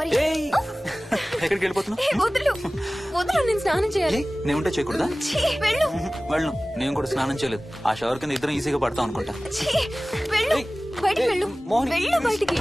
Sorry. ఎక్కడికి వెళ్ళిపోతున్నావు? వదులు వదులు, నేను స్నానం చేయాలి. నేనుంటే చేయకూడదా? వెళ్ళు. వెళ్ళు. నేను కూడా స్నానం చేయలేదు. ఆ షవర్ కింద ఇద్దరం ఈజీగా పడతాం అనుకుంటా. వెళ్ళు, బయటికి వెళ్ళు. వెళ్ళు బయటికి.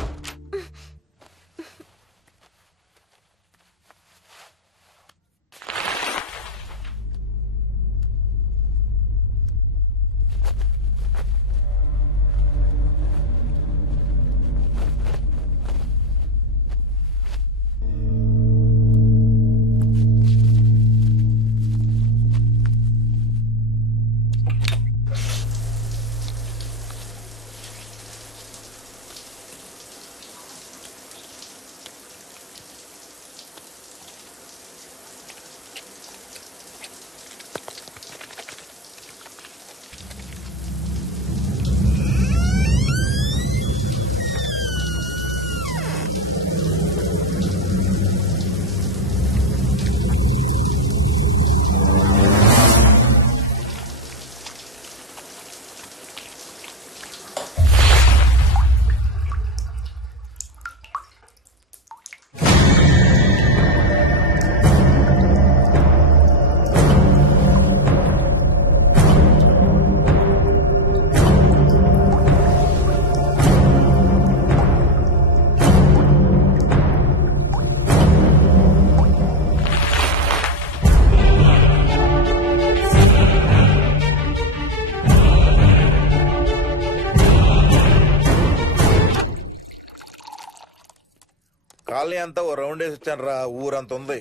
కాలనీ అంతా ఓ రౌండ్ వేసి వచ్చాను రా. ఊరంత ఉంది.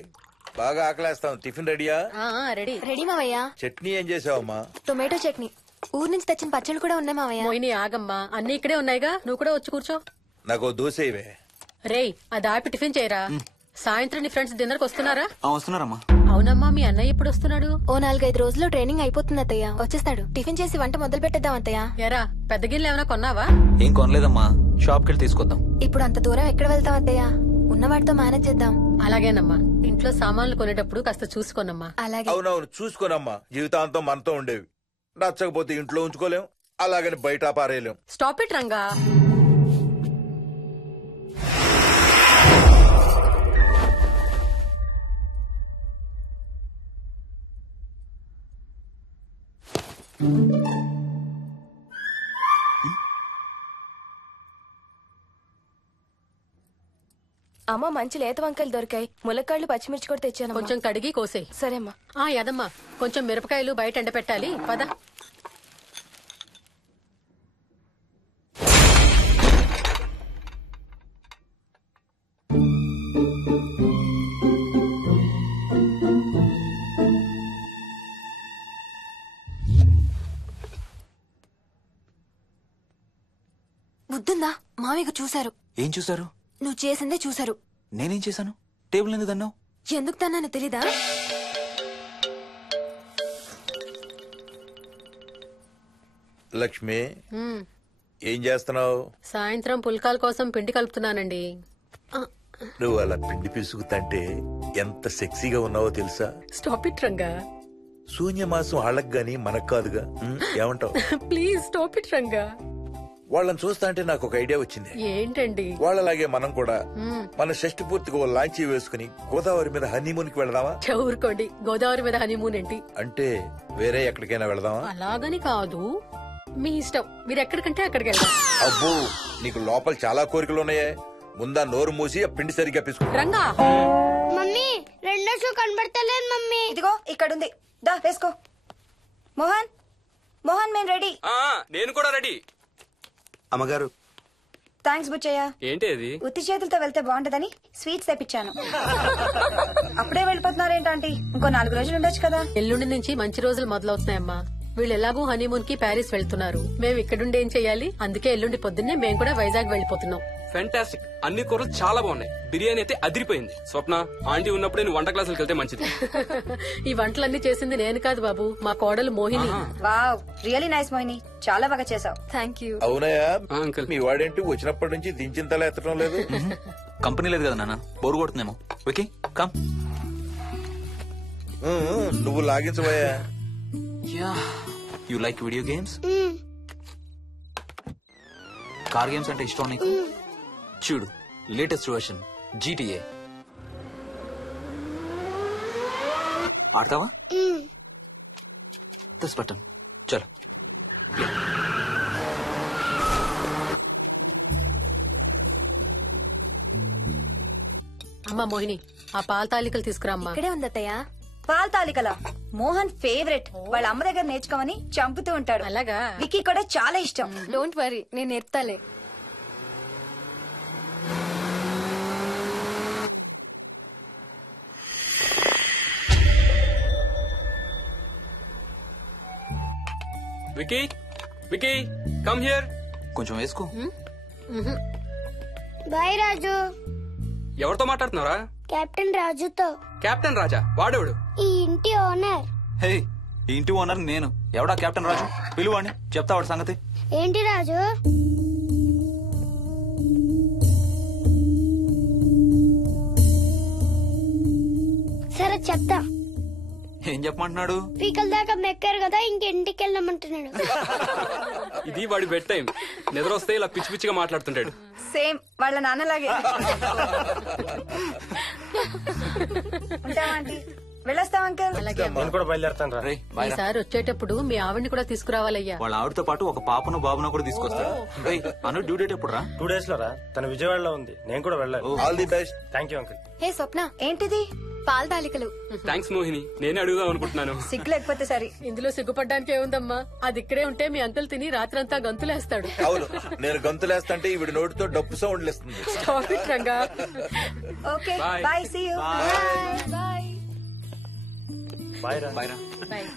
బాగా ఆకలేస్తాం. టిఫిన్ రెడీయా? రెడీ రెడీ మావయ్య. చట్నీ ఏం చేసావమ్మా? టొమాటో చట్నీ. ఊరు నుంచి తెచ్చిన పచ్చళ్ళు కూడా ఉన్నాయి మావయ్య. మోయిని ఆగమ్మా, అన్ని ఇక్కడే ఉన్నాయిగా, నువ్వు కూడా వచ్చి కూర్చో. నాకు దోశ ఇవే. రేయ్, అది ఆపి టిఫిన్ చేయరా. సాయంత్రం నీ ఫ్రెండ్స్ డిన్నర్ కి వస్తున్నారా? వస్తున్నారమ్మా. అవునమ్మా, మీ అన్నయ్య ఎప్పుడు వస్తున్నాడు? ఓ 4-5 రోజుల్లో ట్రైనింగ్ అయిపోతుంది అత్తయ్య. వచ్చేస్తాడు. టిఫిన్ చేసి వంట మొదలు పెట్టేద్దాం అత్తయ్య. ఎరా, పెద్ద గిన్నెలు ఏమైనా కొన్నావా? ఏం కొనలేదమ్మా. షాప్ కెళ్ళి తీసుకొద్దాం. ఇప్పుడు అంత దూరం ఎక్కడ వెళ్తాం అత్తయ్య? ఉన్న వాటితో మేనేజ్ చేద్దాం. అలాగేనమ్మా. ఇంట్లో సామాన్లు కొనేటప్పుడు కాస్త చూసుకోనమ్మా. అలాగే. అవునవును, చూసుకోనమ్మా. జీవితాంతం మనతో ఉండేవి. నచ్చకపోతే ఇంట్లో ఉంచుకోలేం, అలాగని బయట పారేయలేం. Stop it Ranga. అమ్మ, మంచి లేత వంకాయలు దొరికాయి. ములక్కాళ్ళు, పచ్చిమిర్చి కూడా తెచ్చాను. కొంచెం కడిగి కోసేయ్. సరేమ్మా. యదమ్మా, కొంచెం మిరపకాయలు బయట ఎండ పెట్టాలి. పద. బుద్ధుందా? మామయ్య చూశారు. ఏం చూసారు? నువ్వు చేసిందే చూశారు. నేనేం చేశాను? టేబుల్ ఎందుకు దన్నావు? ఎందుకు తన్నాను తెలీదా? లక్ష్మి, ఏం చేస్తున్నావు? సాయంత్రం పుల్కాల కోసం పిండి కలుపుతున్నానండి. నువ్వు అలా పిండి పిసుకుతంటే ఎంత సెక్సీగా ఉన్నావో తెలుసా? Stop it Ranga. శూన్యమాసం వాళ్ళకి గాని మనకు కాదుగా. ఏమంటావు? Please stop it Ranga. వాళ్ళని చూస్తా అంటే నాకు ఒక ఐడియా వచ్చింది. ఏంటండి? వాళ్ళలాగే మనం కూడా మన షష్టి పూర్తిగా ఓ లాంచీ వేసుకుని గోదావరి మీద హనీమూన్ కి వెళదామా? ఊరుకోండి, గోదావరి మీద హనీమూన్ ఏంటి? అంటే వేరే ఎక్కడికైనా వెళదామా? అలాగని కాదు, మీ ఇష్టం. మీరు ఎక్కడికంటే అక్కడికి వెళ్దాం. అబ్బో, నీకు లోపల చాలా కోరికలు ఉన్నాయే. ముందా నోరు మూసి ఆ పిండి సరిగ్గా పిసుకు. రంగా. మమ్మీ, రెండో షూ కనబడతలేదు మమ్మీ. ఇదిగో ఇక్కడుంది, దా వేసుకో. మోహన్, మోహన్, మేము రెడీ. నేను కూడా రెడీ. అమ్మగారు. థ్యాంక్స్ బుచ్చయ్య. ఏంటి అది? ఉత్తి చేతులతో వెళ్తే బాగుంటదని స్వీట్స్ తెప్పించాను. అప్పుడే వెళ్ళిపోతున్నారేంటి? ఇంకో 4 రోజులు ఉండొచ్చు కదా. ఎల్లుండి నుంచి మంచి రోజులు మొదలవుతున్నాయమ్మా. వీళ్ళు ఎలాగూ హనీమూన్ కి ప్యారిస్ వెళ్తున్నారు. మేము ఇక్కడుండి ఏం చెయ్యాలి? అందుకే ఎల్లుండి పొద్దున్నే మేము కూడా వైజాగ్ వెళ్ళిపోతున్నాం. ఫెంటాస్టిక్. అన్ని కూరలు చాలా బాగున్నాయి. బిర్యానీ అయితే అదిరిపోయింది. స్వప్న, ఆంటీ ఉన్నప్పుడే నువ్వు వంట క్లాసులకు వెళ్తే మంచిది. ఈ వంటలన్నీ చేసింది నేను కాదు బాబు, మా కోడలు Mohini. Wow, really nice Mohini. చాలా బాగా చేసావు. Thank you. అవునయ్యా, అంకుల్. మీ వాడేంటి వచ్చినప్పటి నుంచి దించింతలా ఎత్తడం లేదు? కంపెనీ లేదు కదా నాన్న, బోరు కొడుతుందేమో. Okay come. నువ్వు లాగించబోయా? You like video games? Car games అంటే ఇష్టం నీకు? చూడు, లేటెస్ట్ వర్షన్ GTA. ఆడతావా? దస్ బటన్ చలో. అమ్మా మోహిని, ఆ పాల తాలికలు తీసుకురామ్మా. ఇక్కడే ఉందత్తయ్య. పాల తాలికల మోహన్ ఫేవరెట్. వాళ్ళ అమ్మ దగ్గర నేర్చుకోమని చంపుతూ ఉంటాడు. అలాగా? వికీ కూడా చాలా ఇష్టం. డోంట్ వరీ, నేను నేర్పుతాలే. Vicky, Vicky, come here. కొంచెం వేసుకో. బాయ్ రాజు. ఎవరితో మాట్లాడుతున్నారా? కెప్టెన్ రాజుతో. కెప్టెన్ రాజా? వాడేవాడు? ఈ ఇంటి ఓనర్. హే, ఈ ఇంటి ఓనర్ నేను. ఎవడా కెప్టెన్ రాజు? పిలువాణి, చెప్తా వాడి సంగతి. ఏంటి రాజు? సరే చెప్తా. ఏం చెప్పమంటున్నాడు? పీకల దాకా మెక్కారు కదా, ఇంటికి వెళ్ళమంటున్నాడు. ఇది వాడి బెడ్ టైం. నిద్ర వస్తే ఇలా పిచ్చి పిచ్చిగా మాట్లాడుతుంటాడు. సేమ్ వాళ్ళ నాన్నలాగే. ఉంటావా ఆంటీ? వెళ్ళొస్తాం అంకల్. అలాగే అమ్మా. నేను కూడా బయలుదేరుతాను రా. రే బాయ్ రా. ఈసారి వచ్చేటప్పుడు మీ ఆవిడ్ని కూడా తీసుకురావాలయ్యా. వాళ్ళ ఆవిడతో పాటు ఒక పాపను బాబును కూడా తీసుకొస్తాడు. రేయ్ అను డ్యూ డేట్ ఎప్పుడు రా? 2 days లో రా. తన విజయవాడలో ఉంది, నేను కూడా వెళ్ళాలి. All the best. Thank you uncle. Hey Swapna, ఏంటిది? పాల తాలికలు. థ్యాంక్స్ మోహిని, నేనే అడుగుదాం అనుకుంటున్నాను. సిగ్గు లేకపోతే సరే. ఇందులో సిగ్గుపడ్డానికి ఏముందమ్మా? అది ఇక్కడే ఉంటే మీ అంకుల్ తిని రాత్రంతా గంతులేస్తాడు. అవును, నేను గంతులేస్తంటే ఈవిడ నోటితో డప్పు సౌండ్లు ఇస్తుంది. Stop it, Ranga. Okay Bye. Bye, see you. Bye. Bye రా. బాయ్ రా. Bye.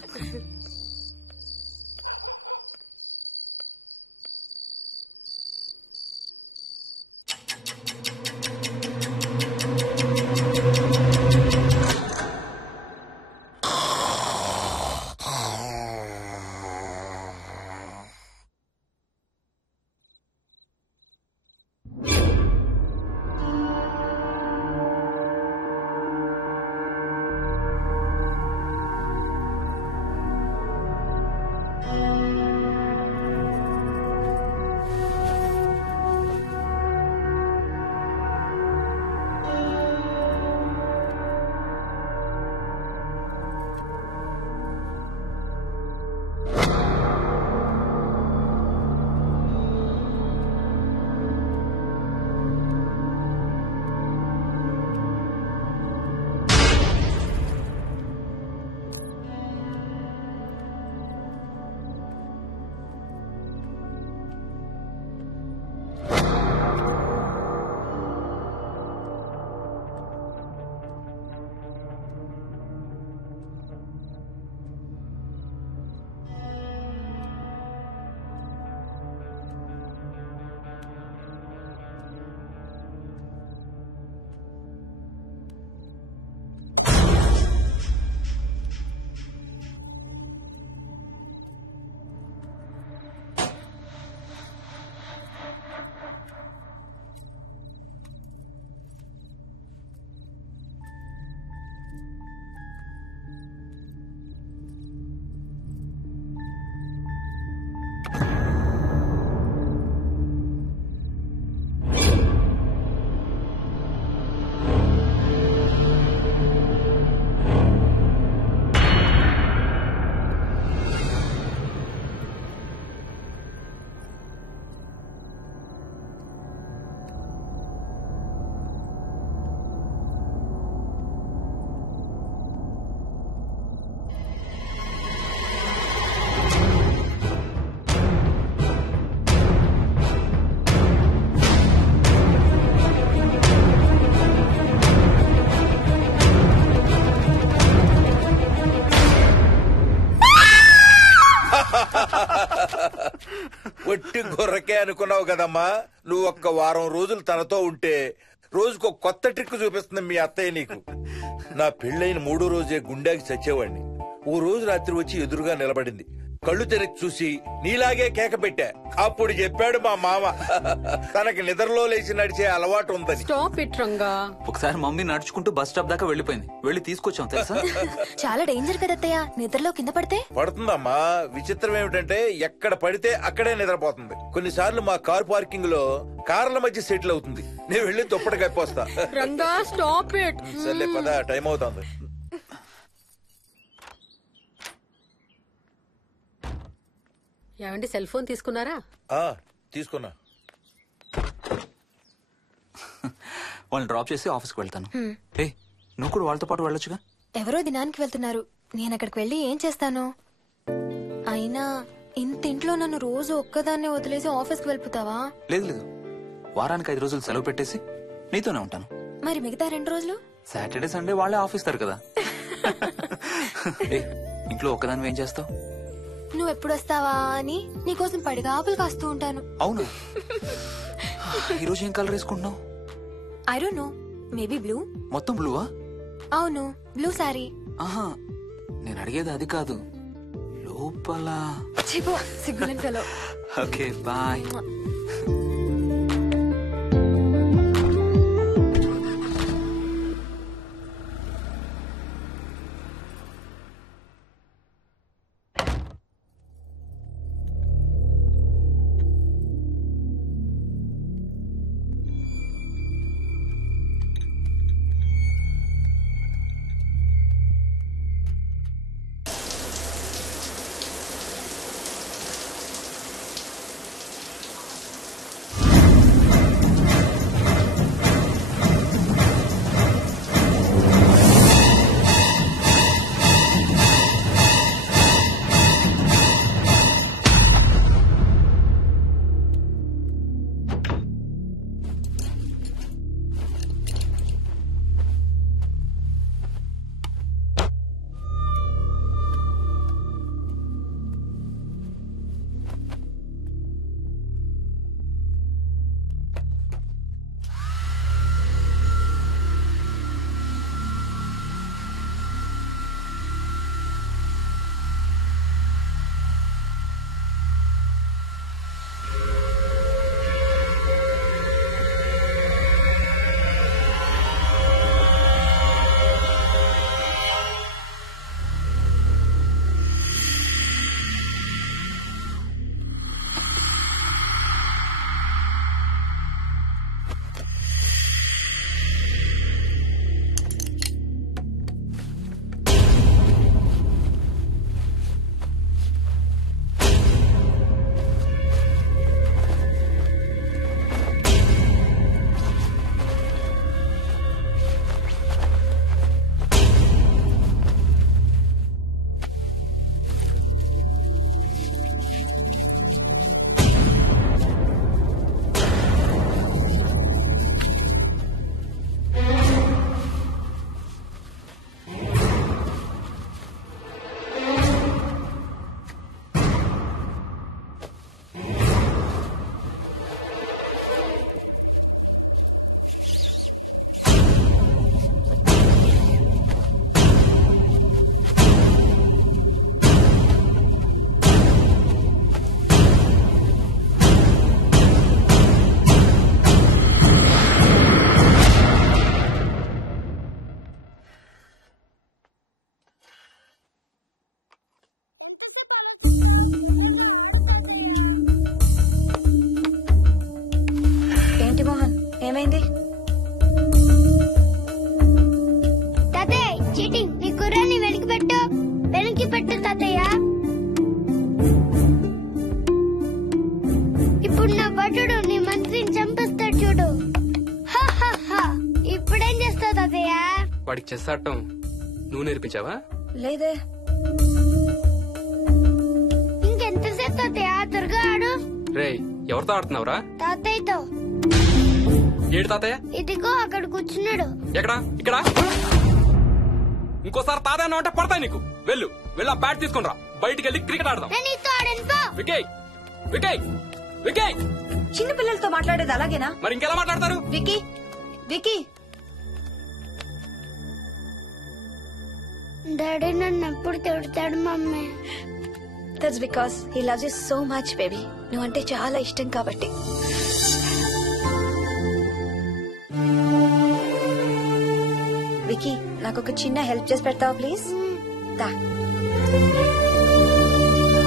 ఒట్టి గొర్రకే అనుకున్నావు కదమ్మా. నువ్వు ఒక్క వారం రోజులు తనతో ఉంటే రోజుకు ఒక కొత్త ట్రిక్ చూపిస్తుంది మీ అత్తయ్య నీకు. నా పెళ్ళైన 3వ రోజే గుండెకి చచ్చేవాడిని. ఓ రోజు రాత్రి వచ్చి ఎదురుగా నిలబడింది. కళ్ళు తెరిచి చూసి నీలాగే కేక పెట్టా. అప్పుడు చెప్పాడు మా మామ తనకి నిద్రలో లేచి నడిచే అలవాటు ఉందని. Stop it Ranga. ఒకసారి మమ్మీ నడుచుకుంటూ బస్ స్టాప్ దాకా వెళ్ళిపోయింది. వెళ్ళి తీసుకొచ్చాం తెలుసా. చాలా డేంజర్ కదా అత్తయ్య, నిద్రలో కింద పడితే. పడుతుందమ్మా. విచిత్రం ఏమిటంటే ఎక్కడ పడితే అక్కడే నిద్రపోతుంది. కొన్నిసార్లు మా కార్ పార్కింగ్ లో కార్ల మధ్య సెటిల్ అవుతుంది. నేను వెళ్ళి దుప్పటి కప్పొస్తా. Ranga stop it. సర్లే పద, టైం అవుతుంది. ఏమండి సెల్ ఫోన్ తీసుకున్నారా? తీసుకున్నా. వాళ్ళని డ్రాప్ చేసి ఆఫీస్కి వెళ్తాను. ఏ నువ్వు కూడా వాళ్ళతో పాటు వెళ్ళొచ్చుగా. ఎవరో దినానికి వెళ్తున్నారు, నేను అక్కడికి వెళ్ళి ఏం చేస్తాను? అయినా ఇంత ఇంట్లో నన్ను రోజు ఒక్కదాన్నే వదిలేసి ఆఫీస్కి వెళ్ళిపోతావా? లేదు లేదు, వారానికి 5 రోజులు సెలవు పెట్టేసి నీతోనే ఉంటాను. మరి మిగతా 2 రోజులు? సాటర్డే సండే వాళ్ళే ఆఫీస్ తారు కదా. ఏ ఇంట్లో ఒక్కదాని ఏం చేస్తావు? నువ్వు ఎప్పుడు వస్తావా అని నీకోసం పడిగాపులు కాస్తూ ఉంటాను. అవును. ఈరోజు ఏం కలర్ వేసుకుంటున్నావు? I don't know, maybe blue. మొత్తం బ్లూవా? అవును, బ్లూ సారీ. ఆహా, నేను అడిగేది అది కాదు, లోపల. చెప్పు, సిగ్గులేని ఫెలో. Okay bye. ఏమైంది? తాతయ్య చీటింగ్, నీ కుర్రాన్ని వెనక్కి పెట్టు, వెనక్కి పెట్టు తాతయ్య. ఇప్పుడు నా భటుడు నీ మంత్రిని చంపేస్తాడు చూడు. ఇప్పుడేం చేస్తావు తాతయ్య? వాడికి చెస్ ఆడటం నువ్వు నేర్పించావా? లేదే. ఇంకెంతసేపు తాతయ్య? త్వరగా ఆడు. రేయ్, ఎవరితో ఆడుతున్నావురా? తాతయ్యతో. ఏడు తాతయ్య? ఇదిగో అక్కడ కూర్చున్నాడు. ఎక్కడా? ఇక్కడ. ఇంకోసారి తాతయ్య అన్నావు అంటే పడతాయి నీకు. వెళ్ళు వెళ్ళి ఆ బ్యాట్ తీసుకుని రా, బయటికి వెళ్ళి క్రికెట్ ఆడదాం. నేను నీతో ఆడను పో. వికయ్ వికయ్ వికయ్. చిన్న పిల్లలతో మాట్లాడేది అలాగేనా? మరి ఇంకెలా మాట్లాడతారు? Wiki wiki. డాడీ నన్ను ఎప్పుడు తిడతాడు mummy? That's because he loves you so much baby. నువ్వంటే చాలా ఇష్టం కాబట్టి. వికీ, నాకు ఒక చిన్న హెల్ప్ చేసి పెడతావా ప్లీజ్? దా.